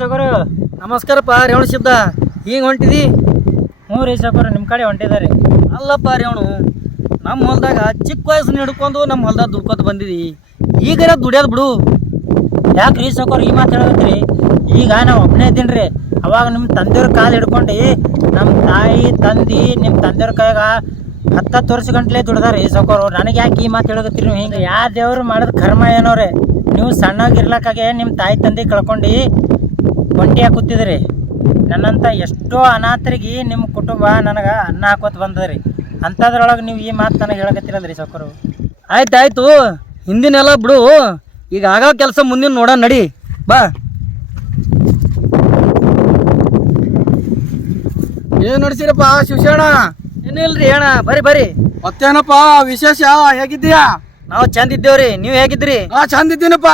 ಸೌಕರ್. ನಮಸ್ಕಾರಪ್ಪ ರೇವಣ ಸಿದ್ಧ. ಹಿಂಗೆ ಹೊಂಟಿದಿ? ಹ್ಞೂ ರೀ ಸೌಕರ್, ನಿಮ್ಮ ಕಡೆ ಹೊಂಟಿದ್ದಾರೆ. ಅಲ್ಲಪ್ಪ ರೇವಣು, ನಮ್ಮ ಹೊಲ್ದಾಗ ಚಿಕ್ಕ ವಯಸ್ಸನ್ನ ಹಿಡ್ಕೊಂಡು ನಮ್ಮ ಹೊಲ್ದಾಗ ದುಡ್ಕೋತ ಬಂದಿದಿ. ಈಗ ದುಡಿಯೋದು ಬಿಡು. ಯಾಕೆ ರೀ ಸೌಕರ್ ಈ ಮಾತು ಹೇಳತ್ತೀರಿ? ಈಗ ನಾವು ಒಬ್ಬನೇ ಇದ್ದೀನಿ ರೀ. ಅವಾಗ ನಿಮ್ಮ ತಂದೆಯವ್ರ ಕಾಲು ಹಿಡ್ಕೊಂಡು ನಮ್ಮ ತಾಯಿ ತಂದೆ ನಿಮ್ಮ ತಂದೆಯವ್ರ ಕೈಗ 10 ವರ್ಷ ಗಂಟ್ಲೆ ದುಡ್ದಾರಿ ಸೌಕರು. ನನಗೆ ಯಾಕೆ ಈ ಮಾತು ಹೇಳಕತ್ತೀರಿ ನೀವು? ಹಿಂಗೆ ಯಾವ ದೇವ್ರು ಮಾಡಿದ ಕರ್ಮ ಏನೋರೆ. ನೀವು ಸಣ್ಣಗಿರ್ಲಕ್ಕಾಗೆ ನಿಮ್ಮ ತಾಯಿ ತಂದೆ ಕಳ್ಕೊಂಡು ಒಂಟಿಯಾಗಿ ಕೂತಿದ್ರಿ. ನನ್ನಂಥ ಎಷ್ಟೋ ಅನಾಥರಿಗೆ ನಿಮ್ಮ ಕುಟುಂಬ ನನಗೆ ಅನ್ನ ಹಾಕೋತ ಬಂದದ್ರಿ. ಅಂಥದ್ರೊಳಗೆ ನೀವು ಈ ಮಾತು ನನಗೆ ಹೇಳಕತ್ತೀರಲ್ರಿ ಸೌಕರು. ಆಯ್ತಾಯ್ತು, ಹಿಂದಿನೆಲ್ಲ ಬಿಡು. ಈಗ ಆಗೋ ಕೆಲಸ ಮುಂದಿನ ನೋಡೋಣ, ನಡಿ ಬಾ. ಏನು ನಡ್ಸಿರಪ್ಪ ಶಿವಶರಣ? ಏನಿಲ್ರಿ ಅಣ್ಣ, ಬರ್ರಿ. ಮತ್ತೇನಪ್ಪ ವಿಶೇಷ? ಹೇಗಿದ್ದೀಯಾ? ನಾವು ಚಂದ ಇದ್ದೇವ್ರಿ, ನೀವು ಹೇಗಿದ್ರಿ? ಚಂದ ಇದ್ದೀನಪ್ಪ.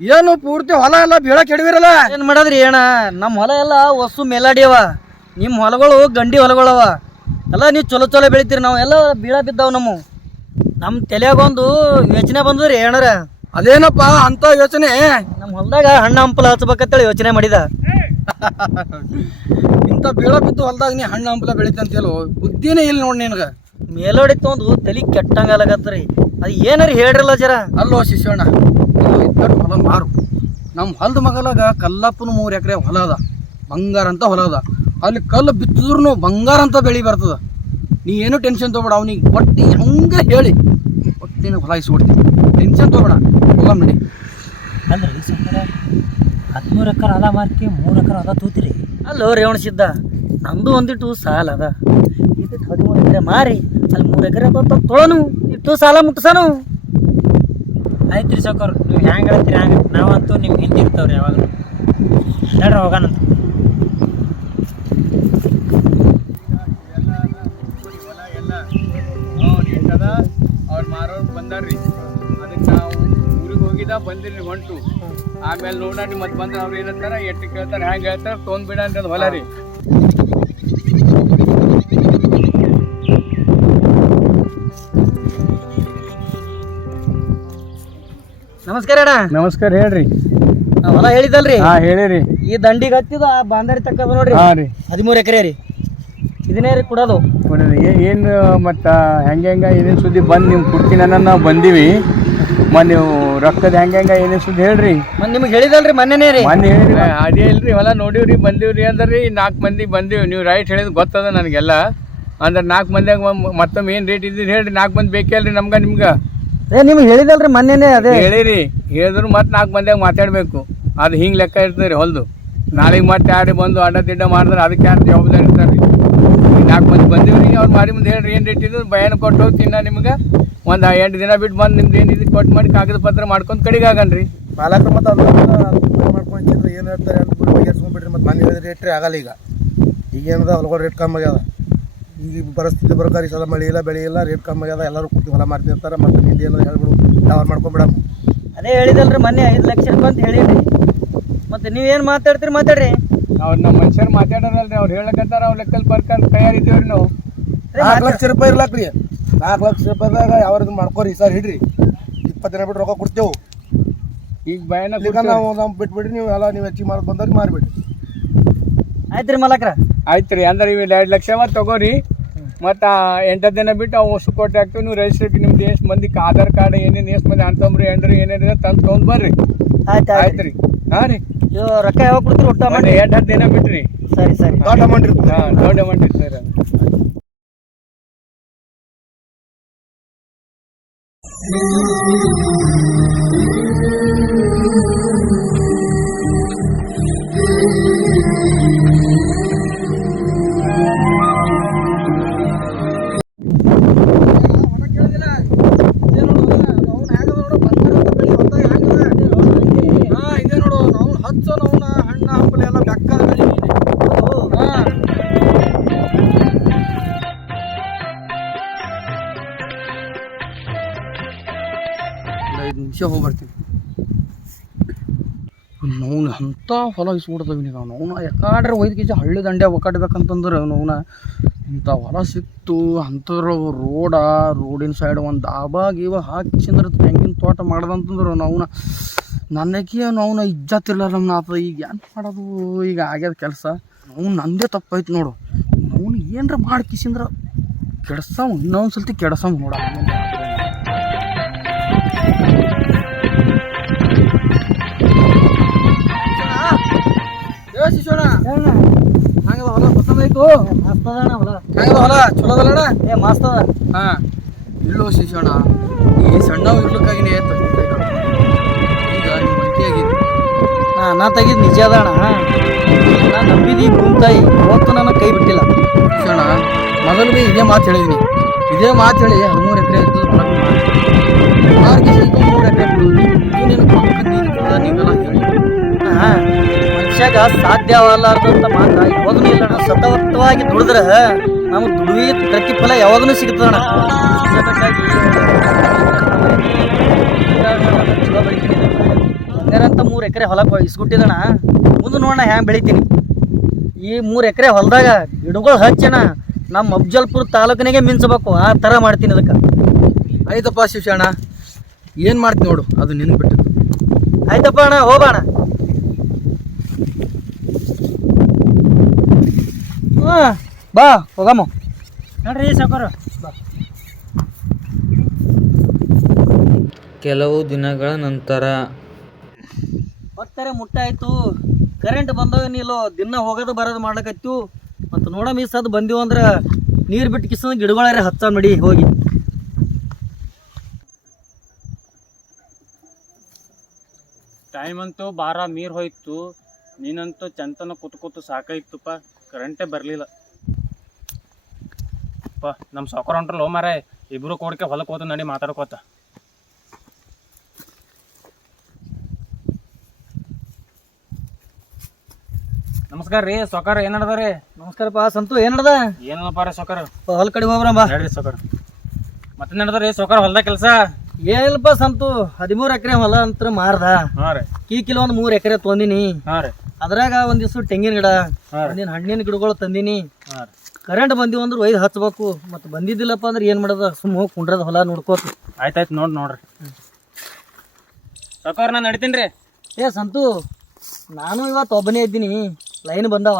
ಏನು ಪೂರ್ತಿ ಹೊಲ ಎಲ್ಲ ಬೀಳಕ್ ಹಿಡಿವಿರಲ್ಲ? ಏನು ಮಾಡೋದ್ರಿ ಅಣ್ಣ, ನಮ್ಮ ಹೊಲ ಎಲ್ಲ ಹೊಸು ಮೇಲಾಡಿ ಅವ. ನಿಮ್ಮ ಹೊಲಗಳು ಗಂಡಿ ಹೊಲಗಳವ ಎಲ್ಲ. ನೀವು ಚಲೋ ಚಲೋ ಬೆಳಿತೀರಿ, ನಾವು ಎಲ್ಲ ಬೀಳ ಬಿದ್ದಾವ. ನಮ್ಮ ತಲೆಯಾಗೊಂದು ಯೋಚನೆ ಬಂದ್ರಿ ಅಣ್ಣರ. ಅದೇನಪ್ಪ ಅಂತ ಯೋಚನೆ? ನಮ್ಮ ಹೊಲದಾಗ ಹಣ್ಣು ಹಂಪಲ ಹಚ್ಬೇಕಂತೇಳಿ ಯೋಚನೆ ಮಾಡಿದ. ಇಂಥ ಬೀಳ ಬಿದ್ದು ಹೊಲ್ದಾಗ ನೀ ಹಣ್ಣು ಹಂಪಲ ಬೆಳಿತಂತೇಳು, ಬುದ್ಧಿನೇ ಇಲ್ಲ ನೋಡಿ ನಿನಗೆ. ಮೇಲೋಡಿತ್ತು ಒಂದು ತಲೆ ಕೆಟ್ಟಂಗಲಾಗತ್ರಿ. ಅದು ಏನಾರು ಹೇಳ್ರಲ್ಲ ಜರ. ಅಲ್ಲೋ ಶಿಶೋಣ, ಇದ್ದಟ್ಟು ಹೊಲ ಮಾರು. ನಮ್ಮ ಹೊಲದ ಮಗಲಾಗ ಕಲ್ಲಪ್ಪನ 3 ಎಕರೆ ಹೊಲ ಅದ, ಬಂಗಾರ ಅಂತ ಹೊಲ ಅದ. ಅಲ್ಲಿ ಕಲ್ಲು ಬಿತ್ತಿದ್ರು ಬಂಗಾರ ಅಂತ ಬೆಳಿ ಬರ್ತದ. ನೀ ಏನು ಟೆನ್ಷನ್ ತೊಗೊಬೇಡ. ಅವನಿಗೆ ಒಟ್ಟಿ ಹಂಗೆ ಹೇಳಿ ಒಟ್ಟಿನ ಹೊಲ ಇಸ್ಕೊಡ್ತೀನಿ, ಟೆನ್ಷನ್ ತೊಗೊಬೇಡ. ಹೋಗಮ್ ನಡಿ. ಅಲ್ರಿ ಸೌಕರ, 13 ಎಕರೆ ಹೊಲ ಮಾರ್ಕೆ 3 ಎಕರೆ ಹೊಲ ತೂತಿರಿ. ಅಲ್ಲೋ ರೇವಣ ಸಿದ್ಧ, ನಮ್ದು ಒಂದಿಟ್ಟು ಸಾಲ ಅದ. ಇಟ್ಟು 13 ಎಕರೆ ಮಾರಿ ಅಲ್ಲಿ 3 ಎಕರೆ ತೊಳನು, ಇಟ್ಟು ಸಾಲ ಮುಟ್ಸನು. ಆಯ್ತು ರೀ ಸೌಕರ್, ನೀವು ಹ್ಯಾಂಗೆ ಹೇಳ್ತೀರಿ ಹ್ಯಾಂಗೆ. ನಾವಂತೂ ನಿಮ್ಗೆ ಹಿಂದಿರ್ತಾವ್ರಿ ಯಾವಾಗ. ನಡ್ರಿ ಹೋಗೋಣ. ಅವ್ರು ಮಾರೋರು ಬಂದಾರ್ರಿ, ಅದಕ್ಕೆ ನಾವು ಊರಿಗೆ ಹೋಗಿದ್ದ ಬಂದಿರಿ ಹೊಂಟು. ಆಮೇಲೆ ನೋಡಾಡಿ ಮತ್ತೆ ಬಂದ್ರೆ ಅವ್ರು ಏನಂತಾರ, ಎಟ್ಟು ಕೇಳ್ತಾರೆ, ಹ್ಯಾಂಗೆ ಹೇಳ್ತಾರೆ, ತೊಗೊಂಡ್ಬಿಡ ಅಂತ ಹೊಲ ರೀ. ನಮಸ್ಕಾರ ಅಣ್ಣ. ನಮಸ್ಕಾರ, ಹೇಳ್ರಿ. ಹೊಲ ಹೇಳಿದಲ್ರಿ? ಹೇಳಿರಿ. ಈ ದಂಡಿಗೆ ಹತ್ತಿದ ಆ ಬಾಂದಾರಿ ತಕ್ಕದ ನೋಡ್ರಿ. 13 ಎಕರೆ ರೀ. ಇದನ್ನೇ ರೀ ಕೊಡೋದು. ಏನು ಮತ್ತು ಹೆಂಗೆ ಏನೇನು ಸುದ್ದಿ ಬಂದು ನೀವು ಕೊಡ್ತೀನಿ ಅನ್ನೋ ನಾವು ಬಂದೀವಿ. ನೀವು ರೊಕ್ಕದ ಹೆಂಗೆ ಏನೇನು ಸುದ್ದಿ ಹೇಳ್ರಿ. ನಿಮ್ಗೆ ಹೇಳಿದಲ್ರಿ ಮೊನ್ನೆನೇ ರೀ? ಮೊನ್ನೆ ಹೇಳಿರಿ. ಅದೇ ಇಲ್ರಿ, ಹೊಲ ನೋಡಿವ್ರಿ, ಬಂದೀವ್ರಿ ಅಂದ್ರೆ 4 ಮಂದಿ ಬಂದೀವಿ. ನೀವು ರೈಟ್ ಹೇಳಿದ್ ಗೊತ್ತದ ನನಗೆಲ್ಲ. ಅಂದ್ರೆ 4 ಮಂದಿಯಾಗ ಮತ್ತೊಮ್ಮೆ ಏನು ರೇಟ್ ಇದ್ದೀರಿ ಹೇಳ್ರಿ. 4 ಮಂದಿ ಬೇಕೇ ಅಲ್ರಿ ನಿಮ್ಗೆ. ನಿಮ್ಗೆ ಹೇಳಿದಲ್ರಿ ಮೊನ್ನೆನೇ? ಅದೇ ಹೇಳಿರಿ. ಹೇಳಿದ್ರು ಮತ್ತೆ 4 ಮಂದಿಯಾಗ ಮಾತಾಡಬೇಕು. ಅದು ಹಿಂಗೆ ಲೆಕ್ಕ ಇರ್ತದೆ ರೀ ಹೊಲ್ದು. ನಾಳೆಗೆ ಮತ್ತೆ ಯಾರು ಬಂದು ಅಡ್ಡ ದಿಡ್ಡ ಮಾಡಿದ್ರೆ ಅದಕ್ಕೆ ಯಾರು ಜವಾಬ್ದಾರಿ ಇರ್ತಾರೆ ರೀ. 4 ಮಂದಿ ಬಂದೀವ್ರಿ. ಅವ್ರು ಮಾರಿ ಮುಂದೆ ಹೇಳ್ರಿ ಏನು ರೇಟ್ ಇದ್ದು ಬಯಾನ ಕೊಟ್ಟು ಹೋಗ್ತೀನಿ ನಾ ನಿಮ್ಗೆ. ಒಂದು 8 ದಿನ ಬಿಟ್ಟು ಬಂದು ನಿಮ್ದು ಏನು ಇದು ಕೊಟ್ಟು ಮಾಡಿ ಕಾಗದ ಪತ್ರ ಮಾಡ್ಕೊಂಡು ಕಡೆಗೆ ಆಗನ್ರಿ. ಪಾಲಕರು ಮತ್ತು ಅದು ಮಾಡ್ಕೊಂಡ್ರೆ ಏನು ಹೇಳ್ತಾರೆ ಅಂತ ಬಗೆಹರಿಸ್ಕೊಂಡ್ಬಿಟ್ರಿ. ಮತ್ತು ಮನೆ ಹೇಳಿದ್ರೆ ರೇಟ್ ರೀ ಆಗಲ್ಲ. ಈಗೇನದ ಹೊಲಗಳು ರೇಟ್ ಕಮ್ಮಿ ಆಗ್ಯದ. ಈಗ ಪರಿಸ್ಥಿತಿ ಪ್ರಕಾರ ಈ ಸಲ ಮಳೆ ಇಲ್ಲ, ಬೆಳೆ ಇಲ್ಲ, ರೇಟ್ ಕಮ್ಮಿ ಆಗ್ಯದ. ಎಲ್ಲರೂ ಕೂತಿ ಹೊಲ ಮಾಡ್ತಿರ್ತಾರೆ. ಮತ್ತು ನಿಂದು ಏನೋ ಹೇಳ್ಬಿಡು, ವ್ಯವಹಾರ ಮಾಡ್ಕೊಂಬಿಡಮ್ಮ. ಅದೇ ಹೇಳಿದಲ್ರಿ ಮೊನ್ನೆ 5 ಲಕ್ಷ ರೂಪಾಯಿ ಅಂತ ಹೇಳಿರಿ. ಮತ್ತೆ ನೀವೇನು ಮಾತಾಡ್ತೀರಿ ಮಾತಾಡ್ರಿ. ಅವ್ರು ನಮ್ಮ ಮನುಷ್ಯರು ಮಾತಾಡೋರಲ್ರಿ, ಅವ್ರು ಹೇಳಕತ್ತಾರ. ಅವ್ರ ಲೆಕ್ಕದ ಪ್ರಕಾರ ತಯಾರಿದ್ದೀವ್ರಿ ನಾವು. 4 ಲಕ್ಷ ರೂಪಾಯಿ ಇರ್ಲಾಕ್ರಿ. 4 ಲಕ್ಷ ರೂಪಾಯಿದಾಗ ಯಾವ್ದು ಮಾಡ್ಕೋರಿ ಸರ್, ಹಿಡ್ರಿ. 20 ದಿನ ಬಿಟ್ಟು ರೊಕ್ಕ ಕೊಡ್ತೇವೆ. ಈಗ ಬಯಾನ ನಾವು ಬಿಟ್ಬಿಡ್ರಿ. ನೀವು ಎಲ್ಲ ನೀವು ಹೆಚ್ಚಿಗೆ ಮಾಡೋದು ಬಂದವ್ರಿಗೆ ಮಾರಿಬಿಡ್ರಿ. ಆಯ್ತು ರೀ ಮಲಕ್ರ. ಆಯ್ತು ರೀ. ಅಂದ್ರೆ ಇವು 2 ಲಕ್ಷ ಮತ್ತು ತಗೋರಿ. ಮತ್ತು 8 ದಿನ ಬಿಟ್ಟು ಅವು ಹೊಸ ಕೊಟ್ಟೆ ಹಾಕ್ತೀವಿ. ನೀವು ರಿಜಿಸ್ಟ್ರೇಟ್ ನಿಮ್ದು ಎಷ್ಟು ಮಂದಿಗೆ ಆಧಾರ್ ಕಾರ್ಡ್ ಏನೇನು ಎಷ್ಟು ಮಂದಿ ಅಂತಂಬ್ರಿ ಎಂಡ್ರಿ ಏನೇನಿದೆ ತಂದು ತೊಗೊಂಡು ಬರ್ರಿ. ಆಯ್ತು ರೀ. ಹಾಂ ರೀ. ರೊಕ್ಕ ಯಾವಾಗ ಕೊಡ್ತೀರಿ? ಒಟ್ಟು ಅಮೌಂಟ್ 8-10 ದಿನ ಬಿಟ್ರಿ. ಸರಿ. ದೊಡ್ಡ ಅಮೌಂಟ್ ಇರ್ತದೆ. ದೊಡ್ಡ ಅಮೌಂಟ್ ಇರ್ತದೆ ಸರ್. ಹಣ್ಣು ಹಂಪಲ ಎಲ್ಲ ಬೆಕ್ಕ ಬೆಳಿ. 5 ನಿಮಿಷ ಹೋಗ್ಬರ್ತೀವಿ. ನಾವು ಅಂಥ ಹೊಲ ಇಸ್ಬಿಡ್ತೀವಿ. ನಾವು ಯಾಕಾಡ್ರೆ ಒಯ್ದು ಹಳ್ಳಿ ದಂಡೆ ಒಕ್ಕಡ್ಬೇಕಂತಂದ್ರೆ ನಾವು ಇಂಥ ಹೊಲ ಸಿಕ್ತು. ಅಂಥದ್ರೊಳಗೆ ರೋಡಿನ ಸೈಡ್ ಒಂದು ದಾಬಾ ಗೀಬ ಹಾಕಿಸಿಂದ್ರೆ ತೆಂಗಿನ ತೋಟ ಮಾಡ್ದಂತಂದ್ರೆ ನಾವು ನನಗೆ ಅವನ ಇಜ್ಜತ್ತಿರ್ಲಾರ ನಮ್ಮ ಆತ ಈಗ ಏನು ಮಾಡೋದು ಈಗ ಆಗ್ಯದ ಕೆಲಸ ಅವ್ನು ನಂದೇ ತಪ್ಪಾಯ್ತು ನೋಡು ಅವ್ನು ಏನರ ಮಾಡಿ ಕಿಸಿಂದ್ರ ಕೆಡ್ಸವ ಇನ್ನೊಂದು ಸಲ್ತಿ ಕೆಡ್ಸವ ನೋಡ ಶಿಶೋಣ ಹಂಗದ ಹೊಲ ಪಸಂದ್ ಆಯ್ತು ಮಸ್ತ್ ಅದಣ್ಣ ಹೊಲ. ಹಂಗದ ಹೊಲ ಚಲೋ ಅದಲ್ಲಣ್ಣ ಏ ಮಸ್ತ್ ಅದ. ಹಾ ಇಲ್ಲೋ ಶಿಶೋಣ ಈ ಸಣ್ಣವ್ ಇರ್ಲಿಕ್ಕಾಗಿನೇ ಈಗ ನಿಮ್ಮ ಮಂಟಿಯಾಗಿದ್ದು ನಾ ತೆಗಿದ್ ನಿಜ ಅದಣ್ಣ. ನಾ ನಂಬಿದಿ ಭೂಮ್ತಾಯಿ ಇವತ್ತು ನನಗೆ ಕೈ ಬಿಟ್ಟಿಲ್ಲ. ಶಿಶೋಣ ಮೊದಲು ಬಿ ಇದೇ ಮಾತು ಹೇಳಿದೀನಿ ಇದೇ ಮಾತು ಹೇಳಿ 13 ಎಕರೆ ಇರ್ತದೆ ಹೊಲ 3 ಎಕರೆ ನೀವೆಲ್ಲ ಹೇಳಿ ಮನುಷ್ಯಾಗ ಸಾಧ್ಯವಲ್ಲಾರ್ದಂತ ಮಾತ್ರ ಯಾವಾಗಲೂ ಇಲ್ಲಣ್ಣ. ಸತತವಾಗಿ ದುಡಿದ್ರೆ ನಮ್ಗೆ ದುಡಿಯ ಪ್ರತಿಫಲ ಯಾವಾಗಲೂ ಸಿಗ್ತದಣ್ಣ. ಹಂಗಾರಂತ 3 ಎಕರೆ ಹೊಲ ಇಸ್ಕೊಟ್ಟಿದಣ್ಣ. ಮುಂದೆ ನೋಡೋಣ ಹ್ಯಾಂಗೆ ಬೆಳಿತೀನಿ. ಈ 3 ಎಕರೆ ಹೊಲದಾಗ ಗಿಡಗಳು ಹಚ್ಚಣ ನಮ್ಮ ಅಫ್ಜಲ್ಪುರ ತಾಲೂಕಿನಾಗೆ ಮಿಂಚಬೇಕು ಆ ಥರ ಮಾಡ್ತೀನಿ ಅದಕ್ಕೆ. ಆಯ್ತಪ್ಪ ಶಿವಶಾಣ ಏನು ಮಾಡ್ತೀನಿ ನೋಡು ಅದು ನಿನ್ಗೆ ಬಿಟ್ಟು. ಆಯ್ತಪ್ಪ ಅಣ್ಣ ಹೋಗೋಣ. ಬಾ ಹೋಗಮ್ಮ. ನೋಡ್ರಿ ಸಾಕೋರು ಕೆಲವು ದಿನಗಳ ನಂತರ ಹೊತ್ತಾರೆ ಮುಟ್ಟಾಯ್ತು. ಕರೆಂಟ್ ಬಂದವೇನಿಲ್ಲೋ ದಿನ ಹೋಗೋದು ಬರೋದು ಮಾಡ್ಲಕತ್ತೀವಿ. ಮತ್ತು ನೋಡ ಮಿಸ್ ಅದು ಬಂದೀವಿ ಅಂದ್ರೆ ನೀರು ಬಿಟ್ಟು ಕಿಸ ಗಿಡಗಳಾರೆ ಹಚ್ಚ ನಡಿ ಹೋಗಿ. ಟೈಮ್ ಅಂತೂ ಬಾರ ಮೀರ್ ಹೋಯ್ತು. ನೀನಂತೂ ಚಂತನ ಕೂತು ಸಾಕಾಯ್ತುಪ್ಪ. ಕರೆಂಟೇ ಬರಲಿಲ್ಲ ಅಪ್ಪ. ನಮ್ಮ ಸಾವ್ಕಾರ ಹೊಂಟ್ರಲ್ಲ ಮಾರ ಇಬ್ಬರು ಕೋಡ್ಕೆ ಹೊಲಕ್ಕೆ ಹೋದ ನಡಿ ಮಾತಾಡ್ಕೋತ. ನಮಸ್ಕಾರ ರೀ ಸಾವ್ಕಾರ, ಏನು ನಡ್ದರಿ? ನಮಸ್ಕಾರಪ್ಪ ಸಂತು, ಏನು ನಡ್ದ? ಏನಲ್ಲಪ್ಪ ರೀ ಸಾವ್ಕಾರ, ಹೊಲ ಕಡೆ ಹೋಗ್ರಮ್ಮ. ಹೇಳ್ರಿ ಸಾವ್ಕಾರ. ಮತ್ತೆ ನಡ್ದರಿ ಸಾವ್ಕಾರ ಹೊಲ್ದಾಗ ಕೆಲಸ? ಏನಿಲ್ಲಪ್ಪ ಸಂತು, 13 ಎಕರೆ ಹೊಲ ಅಂತ ಮಾರ್ದ. ಹಾಂ ರೀ. ಕಿಲೋ ಒಂದು 3 ಎಕರೆ ತೊಂದಿನಿ. ಹಾಂ ರೀ. ಅದ್ರಾಗ ಒಂದಿವ್ಸ ತೆಂಗಿನ ಗಿಡ ಒಂದಿನ ಹಣ್ಣಿನ ಗಿಡಗಳು ತಂದಿನಿ. ಹಾಂ ರೀ. ಕರೆಂಟ್ ಬಂದಿವ್ ಅಂದ್ರೆ ಒಯ್ದು ಹಚ್ಬೇಕು. ಮತ್ತು ಬಂದಿದ್ದಿಲ್ಲಪ್ಪ ಅಂದ್ರೆ ಏನು ಮಾಡೋದು, ಸುಮ್ಮ ಹೋಗಿ ಕುಂಡ್ರದ ಹೊಲ ನೋಡ್ಕೋತ. ಆಯ್ತಾಯ್ತು ನೋಡ್ರಿ ಸಾವ್ಕಾರ, ನಾನು ನಡಿತೀನಿ ರೀ. ಏ ಸಂತು, ನಾನು ಇವತ್ತು ಒಬ್ಬನೇ ಇದ್ದೀನಿ. ಲೈನ್ ಬಂದವ,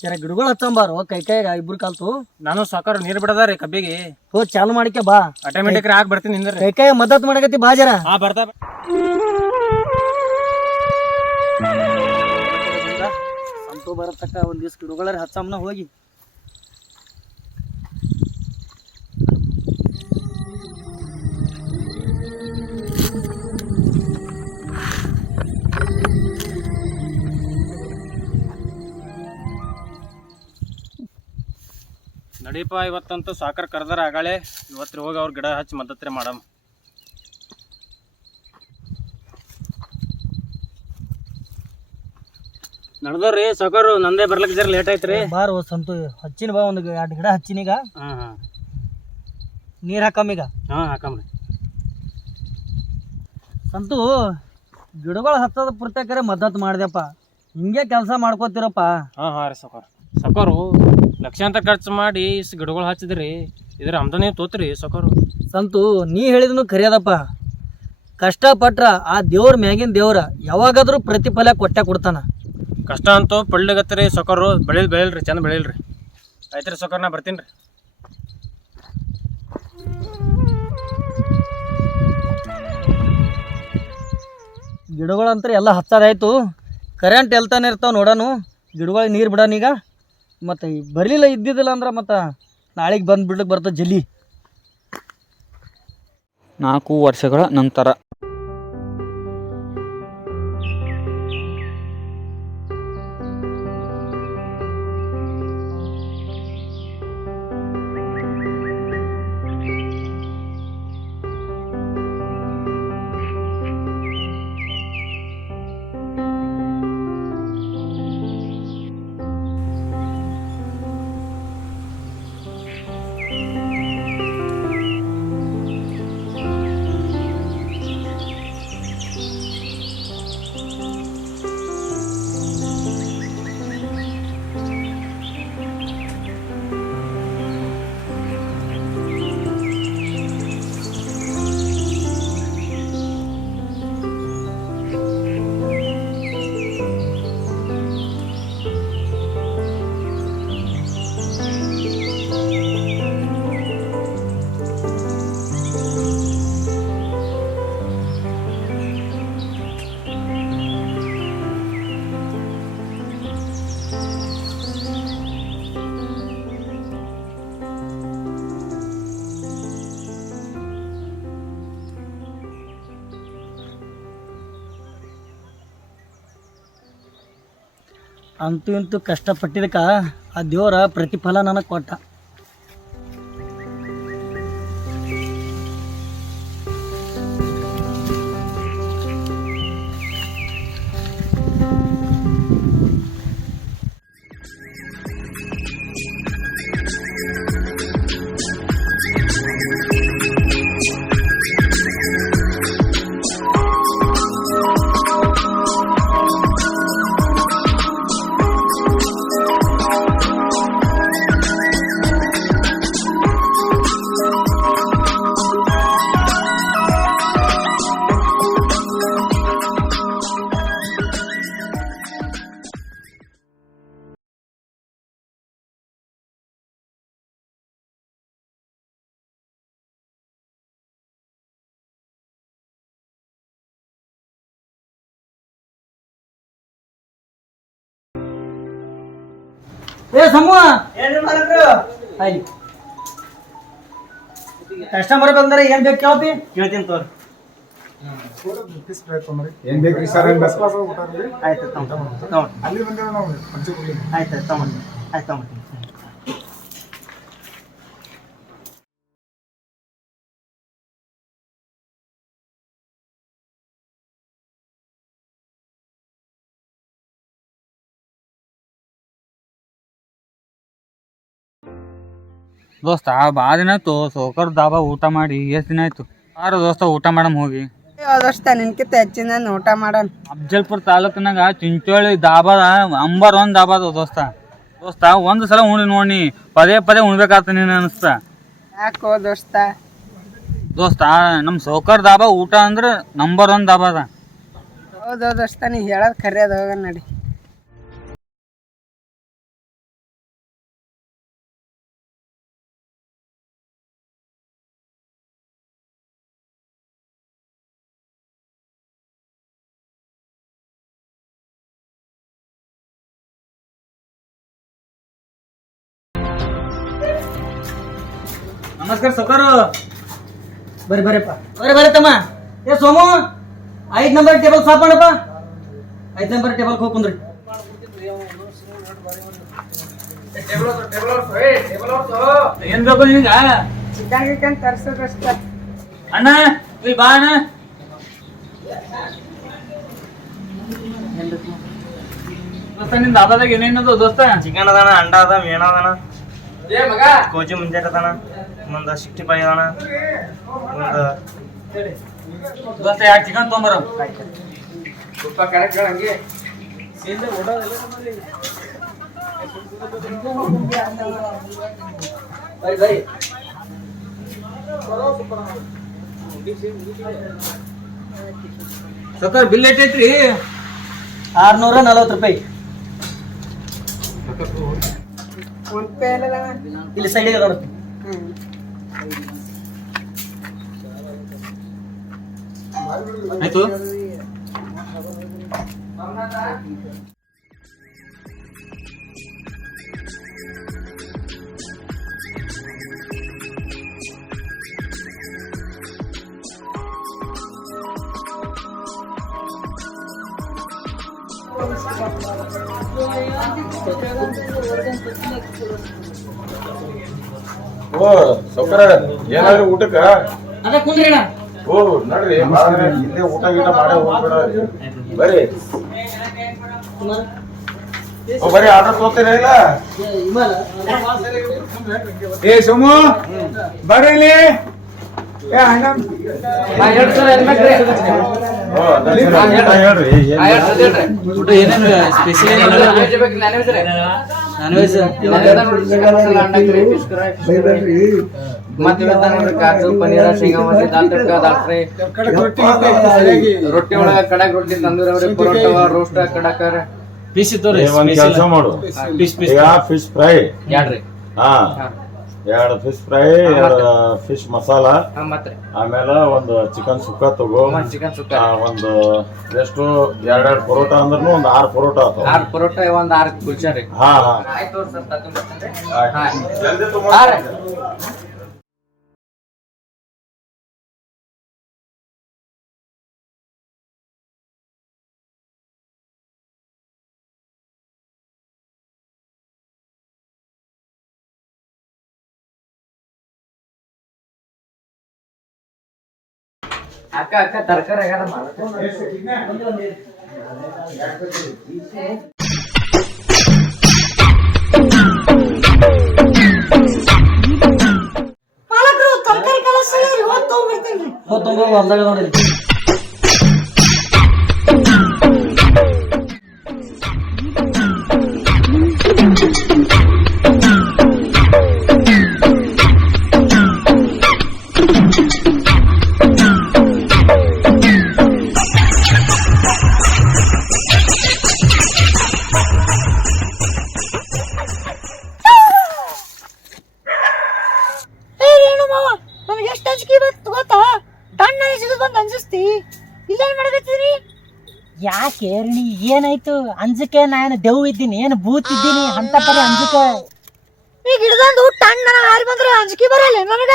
ಜರ ಗಿಡಗಳು ಹಚ್ಚಂಬಾರು ಕೈಕಾಗ ಇಬ್ರು ಕಾಲ್ತು. ನಾನು ಸಾವ್ಕಾರ ನೀರು ಬಿಡದ ರೀ ಕಬ್ಬಿಗೆ. ಹೋಗಿ ಚಾಲು ಮಾಡಿಕೆ ಬಾ. ಆಟೋಮೆಟಿಕ್ ಆಗಿ ಬರ್ತೀನಿ ನಿಂದ್ರಿ. ಕೈಕಾಯ ಮದ್ದತ್ ಮಾಡಕತ್ತಿ ಬಾ ಜರ. ಹಾಂ ಬರ್ತಾ. ಸಂತು ಬರತಕ್ಕ ಒಂದ್ ದಿವ್ಸ ಗಿಡಗಳಾರ ಹಚ್ಚಮ್ಮನ ಹೋಗಿ. ನಡೀಪ, ಇವತ್ತಂತೂ ಸಾಕರ್ ಕರ್ದಾರ ಆಗಾಳೆ. ಇವತ್ತು ಹೋಗಿ ಅವ್ರ ಗಿಡ ಹಚ್ಚಿ ಮದ್ದತ್ರೆ ಮಾಡಮ್. ನಡ್ದವ್ರಿ ಸಾಕರು, ನಂದೇ ಬರ್ಲಿಕ್ಕೆ ಜರ ಲೇಟ್ ಆಯ್ತು ರೀ. ಬಾರು ಸಂತು, ಹಚ್ಚಿನ ಬಾ. ಒಂದು 2 ಗಿಡ ಹಚ್ಚಿನೀಗ. ಹಾಂ ನೀರು ಹಾಕಮ್ಮೀಗ. ಹಾಕಮ್ರಿ. ಸಂತು, ಗಿಡಗಳು ಹಚ್ಚೋದು ಪುರ್ತಕರೆ ಮದ್ದತ್ ಮಾಡ್ದೆಪ್ಪ. ಹಿಂಗೆ ಕೆಲಸ ಮಾಡ್ಕೋತಿರಪ್ಪ. ಹಾಂ ರೀ ಸಾಕರು ಲಕ್ಷಾಂತರ ಖರ್ಚು ಮಾಡಿ ಗಿಡಗಳು ಹಚ್ಚಿದ್ರಿ, ಇದ್ರ ಆಮದನಿ ತೋತ್ರಿ ಸಾಕರು. ಸಂತು, ನೀ ಹೇಳಿದ್ನು ಖರಿಯದಪ್ಪ. ಕಷ್ಟಪಟ್ರ ಆ ದೇವ್ರ ಮ್ಯಾಗಿನ ದೇವ್ರ ಯಾವಾಗಾದ್ರೂ ಪ್ರತಿಫಲ ಕೊಡ್ತಾನ. ಕಷ್ಟ ಅಂತೂ ಪಡ್ಲಿಗತ್ತರಿ ಸಾಕರು. ಬೆಳಿಲ್ರಿ, ಚಂದ ಬೆಳಿಲ್ರಿ. ಆಯ್ತು ರೀ ಸಾಕರು, ನಾ ಬರ್ತೀನಿ ರೀ. ಗಿಡಗಳಂತ್ರ ಎಲ್ಲ ಹಚ್ಚಾರಾಯ್ತು. ಕರೆಂಟ್ ಎಲ್ತಾನೆ ಇರ್ತಾವ ನೋಡೋನು. ಗಿಡಗಳಿಗೆ ನೀರು ಬಿಡೋನೀಗ. ಮತ್ತು ಬರಲಿಲ್ಲ ಇದ್ದಿದ್ದಿಲ್ಲ ಅಂದ್ರೆ ಮತ್ತು ನಾಳೆಗೆ ಬಂದು ಬಿಡ್ಲಿಕ್ಕೆ ಬರ್ತದೆ ಜಲ್ದಿ. 4 ವರ್ಷಗಳ ನಂತರ ಅಂತೂ ಇಂತೂ ಕಷ್ಟಪಟ್ಟಿದ್ದಕ್ಕೆ ಆ ದೇವರ ಪ್ರತಿಫಲ ನನಗೆ ಕೊಟ್ಟ. ಏ ಸಮೂಹ ಆಯ್ತು, ಕಸ್ಟಮರ್ ಬಂದರೆ ಏನು ಬೇಕು ಕೇಳ್ತಿ? ಕೇಳ್ತೀನಿ ತೋರಿ. ಏನ್ ಬೇಕ್ರಿ ಸರ್? ಆಯ್ತು ತಗೊಂಡು ಅಲ್ಲಿ ಬಂದೇವ ನಾವು ಪಂಚಕುಲಿ. ಆಯ್ತು ತಗೊಂಡು ಆಯ್ತು ತಗೊಂಡು. ದೋಸ್ತ ಭಾಳ ದಿನ ಆಯ್ತು ಸೋಕರ್ ದಾಬಾ ಊಟ ಮಾಡಿ ಎಷ್ಟು ದಿನ ಆಯ್ತು. ದೋಸ್ತ ಊಟ ಮಾಡಮ್ ಹೋಗಿ. ದೋಸ್ತ ನಿನ್ಕಿಂತ ಹೆಚ್ಚಿನ ಊಟ ಮಾಡೋಣ. ಅಫ್ಜಲ್ಪುರ್ ತಾಲೂಕಿನಾಗ ಚಿಂಚೋಳಿ ದಾಬಾ ನಂಬರ್ 1 ದಾಬಾ ಅದು ದೋಸ್ತ. ಒಂದು ಸಲ ಉಣ್ಣಿ ನೋಡಿ ಪದೇ ಪದೇ ಉಣ್ಬೇಕಾಗ್ತ ನೀನು ಅನಿಸ್ತ. ಯಾಕೋ ದೋಸ್ತ? ದೋಸ್ತ ನಮ್ಮ ಸೋಕರ್ ದಾಬಾ ಊಟ ಅಂದ್ರೆ ನಂಬರ್ 1 ದಾಬಾ ಅದ. ಹೌದು ದೋಸ್ತ, ನೀ ಹೇಳೋದು ಖರೆ ಅದ. ಹೋಗ ನಡಿ. ನಮಸ್ಕಾರ ಸೋಕರು. ಬರ್ರಿಪ್ಪ, ಬರ್ರಿ ತಮ್ಮ. ಏ ಸೋಮು, 5 ನಂಬರ್ ಟೇಬಲ್ ಸಾಫ್ ಮಾಡಪ್ಪ. 5 ನಂಬರ್ ಟೇಬಲ್ ಹೋಗಿ ಕುಂದ್ರಿ. ಏನ್ ಬೇಕು ನಿನಗ? ಚಿಕನ್ ಗಿಕನ್ ತರ್ಸು ದೋಸ್ತ. ಅಣ್ಣ ಇಲ್ಲಿ ಬಾ ಅಣ್ಣ. ದೋಸ್ತ ನಿನ್ ದಾಬಾದಾಗ ಏನೇನದು ದೋಸ್ತ? ಚಿಕನ್ ಅದಾನ, ಅಂಡ ಅದ, ಮೇಣ ಅದಾನ, ಕೋಜಿ ಮುಂಜಾನೆ ಅದಾನ, ಒಂದು 65 ಅದಾನ, ಒಂದು ದೋಸ್ತ 2 ಚಿಕನ್ ತೊಗೊಂಬರ. ಬರ್ರಿ. ಸೋಕರ್ ಬಿಲ್ ಎಷ್ಟೈತ್ರಿ? 640 ರೂಪಾಯಿ. ಫೋನ್ ಪೇ ಎಲ್ಲ ಇಲ್ಲಿ ಸೈಡಿಗೆ ನೋಡುತ್ತೆ. ಆಯ್ತು. ಓ ಸೌಕರ ಏನಾದ್ರು ಊಟಕ್ಕ? ಅದ ಕುಂದ್ರಿ ಅಣ್ಣ. ಓ ನೋಡ್ರಿ ಇಲ್ಲೇ ಊಟ ಗೀಟ ಮಾಡೇ ಹೋಗ್ಬೇಡ. ಬರ್ರಿ ಬರ್ರಿ ಆರ್ಡರ್ ತಗೋತೀರ ಇಲ್ಲ? ಏ ಸೋಮು ಬರ್ರಿ. ಊಟ ಏನೇನು ಸ್ಪೆಷಲ್? ಕಾಜು ಪನೀರ ಶೇಂಗಾ ಮತ್ತೆ ದಾಲ್ ತಡ್ಕ ದಾಲ್ ಫ್ರೈ ರೊಟ್ಟಿ ಒಳಗ ಕಡಕ್ ರೊಟ್ಟಿ ತಂದೂರಿ ಅವ್ರಿ ಪರೋಟ ರೋಸ್ಟ್ ಕಡಕರ್ ಫಿಶ್ ಇತ್ತು ರೀ. ಒಂದ್ ಕೆಲಸ ಮಾಡು, ಫಿಶ್ ಫ್ರೈ ಯಾಡ್ರಿ. ಹಾ 2 ಫಿಶ್ ಫ್ರೈ, 2 ಫಿಶ್ ಮಸಾಲ, ಮತ್ತೆ ಆಮೇಲೆ ಒಂದು ಚಿಕನ್ ಸುಕ್ಕ ತಗೋ. ಚಿಕನ್ ಸುಕ್ಕ ಒಂದು ಎಷ್ಟು 2 ಪರೋಟ ಅಂದ್ರೂ ಒಂದು 6 ಪರೋಟ ಆತಾವ. 6 ಪರೋಟ ಒಂದ್ 6 ಕುಲ್ಚಾ ರೀ. ಹಾ ಹಾ ಆಯ್ತು ಸರ್, ತಗೊಂಡ್ಬರ್ತೀನಿ. ಜಲ್ದಿ ತಗೊಂಡ್ ಅಕ್ಕ ಅಕ್ಕ ತರಕಾರಿ ಹೊಲ್ದಾಗ ನೋಡಿ ನನಗೆ ಎಷ್ಟು ಅಂಜಿಕೆ ಬಂತು ಗೊತ್ತಾ? ತಣ್ಣ ಸಿಗದ್ ಬಂದು ಅನ್ಸಿಸ್ತಿ ಇಲ್ಲೇನ್ ಮಾಡಕತ್ತೀರಿ? ಯಾಕೆ ರಣಿ ಏನಾಯ್ತು? ಅಂಜಿಕೆ ನಾನು ದೆವ್ ಇದ್ದೀನಿ, ಏನು ಭೂತ್ ಇದ್ದೀನಿ ಅಂತ ಪರಿ ಅಂಜಿಕೆ. ಈಗ ಹಿಡ್ದಂದು ತಣ್ಣ ಹಾರಿ ಬಂದ್ರೆ ಅಂಜಿಕೆ ಬರಲ್ಲ ನನಗ?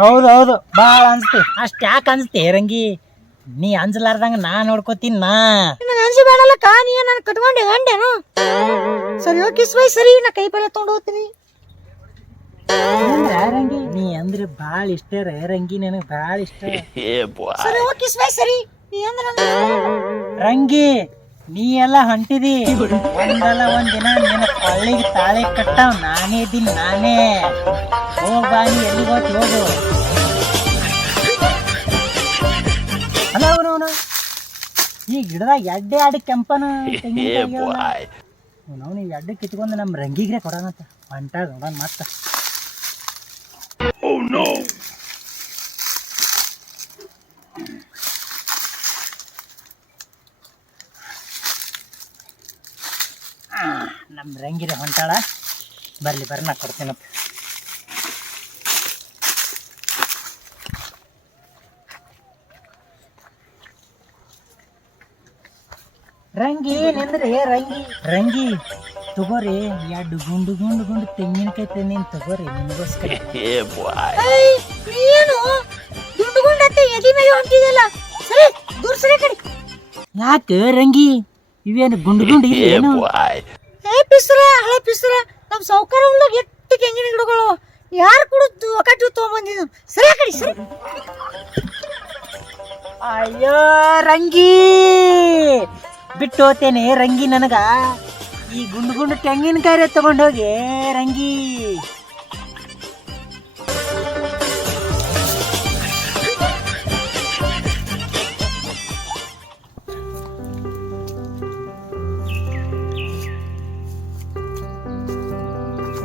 ಹೌದೌದು, ಬಾಳ ಅನ್ಸ್ತಿ. ಅಷ್ಟ್ ಯಾಕೆ ಅನ್ಸ್ತಿ ರಂಗಿ? ನೀ ಅಂಜಲಾರ್ದಂಗ ನಾ ನೋಡ್ಕೋತೀನಿ. ನನಗೆ ಅಂಜಿ ಬೇಡಲ್ಲ ಕಾ, ನೀ ನಾನು ಕಟ್ಕೊಂಡೆ ಗಂಡೇನು? ಸರಿ ಓಕೆ ಸರಿ, ನಾ ಕೈ ಪಲ್ಯ ತಗೊಂಡು ಹೋಗ್ತೀನಿ. ರಂಗಿ ನೀ ಅಂದ್ರೆ ಬಾಳ ಇಷ್ಟ ರಂಗಿ, ನನಗೆ ಬಾಳ ಇಷ್ಟ. ಸರಿ ಓಕೆ ಸರಿ, ನೀ ಅಂದ್ರ ರಂಗಿ ನೀ ಎಲ್ಲ ಹೊಂಟಿದಿ. ಒಂದಲ್ಲ ಒಂದಿನ ನಿನ್ನ ಕೊಳ್ಳಿಗೆ ತಾಳೆ ಕಟ್ಟಾವ್ ನಾನೇ ಇದ್ದೀನಿ, ನಾನೇ. ಹೋಗ್ಬಾ, ನೀ ಎಲ್ಲಿಗೆ ಹೋಗು. ಅಲ್ಲ ಅವನು ಈ ಗಿಡದಾಗ ಎಡ್ಡೆ ಆಡಿ ಕೆಂಪನ ನಾವು ಈ ಎಡ್ಡೆ ಕಿತ್ಕೊಂಡು ನಮ್ಮ ರಂಗಿಗ್ರೆ ಕೊಡೋಣಂತ ಹೊಂಟಾಗ ನೋಡೋಣ ಮತ್ತ. ನಮ್ಮ ರಂಗಿರೆ ಹೊಂಟಾಳ, ಬರ್ಲಿ ಬರ್ರಿ ನಾ ಕೊಡ್ತೀನಪ್ಪ. ರಂಗಿ ನಿಂದ್ರಿ ರಂಗಿ. ರಂಗಿ ತಗೋರಿ, ಎರಡು ಗುಂಡು ಗುಂಡು ಗುಂಡು ತೆಂಗಿನಕಾಯಿ ತಂದೀನಿ, ತಗೋರಿ ನಿಮಗೋಸ್ಕರ. ಏನು ಗುಂಡು ಗುಂಡು ಎದಿ ಮೇಲೆ ಹೊಂಟಿದಲ್ಲ? ಸರಿ ದೂರ ಸರಿ ಕಡೆ. ಯಾಕೆ ರಂಗಿ ಇವೇನು ಗುಂಡು ಗುಂಡು ಏನು? ಏ ಪಿಸ್ರ ಹಳೆ ಪಿಸ್ರ, ನಮ್ಮ ಸೌಕರ ಉಳ್ಳಾಗ ಎಷ್ಟು ತೆಂಗಿನ ಗಿಡಗಳು ಯಾರು ಕುಡಿದು ಒಕ್ಕಟ್ಟು ತೊಗೊಂಬಂದಿದ್ದು. ಸರಿ ಕಡೆ ಸರಿ. ಅಯ್ಯೋ ರಂಗಿ ಬಿಟ್ಟು ಹೋತೇನೆ ರಂಗಿ, ನನಗ ಈ ಗುಂಡು ಗುಂಡು ತೆಂಗಿನಕಾಯಿ ತಗೊಂಡೋಗಿ ರಂಗಿ.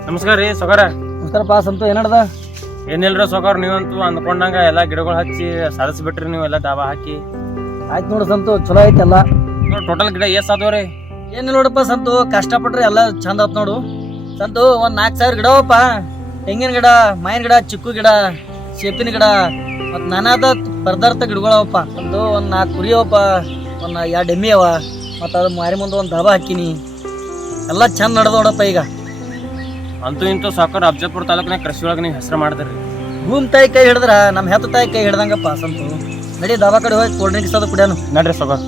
ನಮಸ್ಕಾರ ರೀ ಸೊಗಾರ. ನಮಸ್ಕಾರಪ್ಪ ಸಂತು, ಏನಡ್ದ? ಏನಿಲ್ರಿ ಸೊಗಾರ, ನೀವಂತೂ ಅಂದ್ಕೊಂಡಂಗ ಎಲ್ಲಾ ಗಿಡಗಳು ಹಚ್ಚಿ ಸಾಧಿಸ್ಬಿಟ್ರಿ ನೀವು, ಎಲ್ಲ ದಾಬಾ ಹಾಕಿ. ಆಯ್ತು ನೋಡು ಸಂತು, ಚಲೋ ಐತೆಲ್ಲ. ಟೋಟಲ್ ಗಿಡ ಎಷ್ಟ್ ಆದವ್ರಿ? ಏನಿಲ್ಲ ನೋಡಪ್ಪ ಸಂತು, ಕಷ್ಟಪಟ್ರೆ ಎಲ್ಲ ಚಂದ ಆತ್ ನೋಡು ಸಂತು. ಒಂದ್ 4,000 ಗಿಡ ಅವಪ್ಪ. ತೆಂಗಿನ ಗಿಡ, ಮಾವಿನ ಗಿಡ, ಚಿಕ್ಕು ಗಿಡ, ಸೇಪಿನ ಗಿಡ, ಮತ್ ನಾನಾದ ಪದಾರ್ಥ ಗಿಡಗಳು ಅವಪ್ಪ ಸಂತು. ಒಂದ್ 4 ಕುರಿ ಅವಪ್ಪ, ಒಂದ್ 2 ಎಮ್ಮಿ ಅವ, ಮತ್ತ ಅದ್ ಮಾರಿ ಮುಂದೆ ಒಂದ್ ದಾಬಾ ಹಾಕಿನಿ. ಎಲ್ಲ ಚಂದ ನಡ್ದ ನೋಡಪ್ಪ ಈಗ. ಅಂತೂ ಇಂತೂ ಸಾಕೋರ್ ಅಫಜಲ್ಪುರ ತಾಲೂಕಿನಾಗ ಕೃಷಿ ಒಳಗೆ ನೀವು ಹೆಸರು ಮಾಡಿದ್ರಿ. ಭೂಮಿ ತಾಯಿ ಕೈ ಹಿಡಿದ್ರ ನಮ್ಮ ಹೆತ್ತ ತಾಯಿ ಕೈ ಹಿಡ್ದಂಗಪ್ಪ ಸಂತು. ನಡಿ ದಾಬಾ ಕಡೆ ಹೋಗಿ ಕೋಲ್ಡ್ ಡ್ರಿಂಕ್ಸ್ ಅದು ಕುಡಿಯೋನು. ನಡ್ರಿ ಸೊಗಾರ್.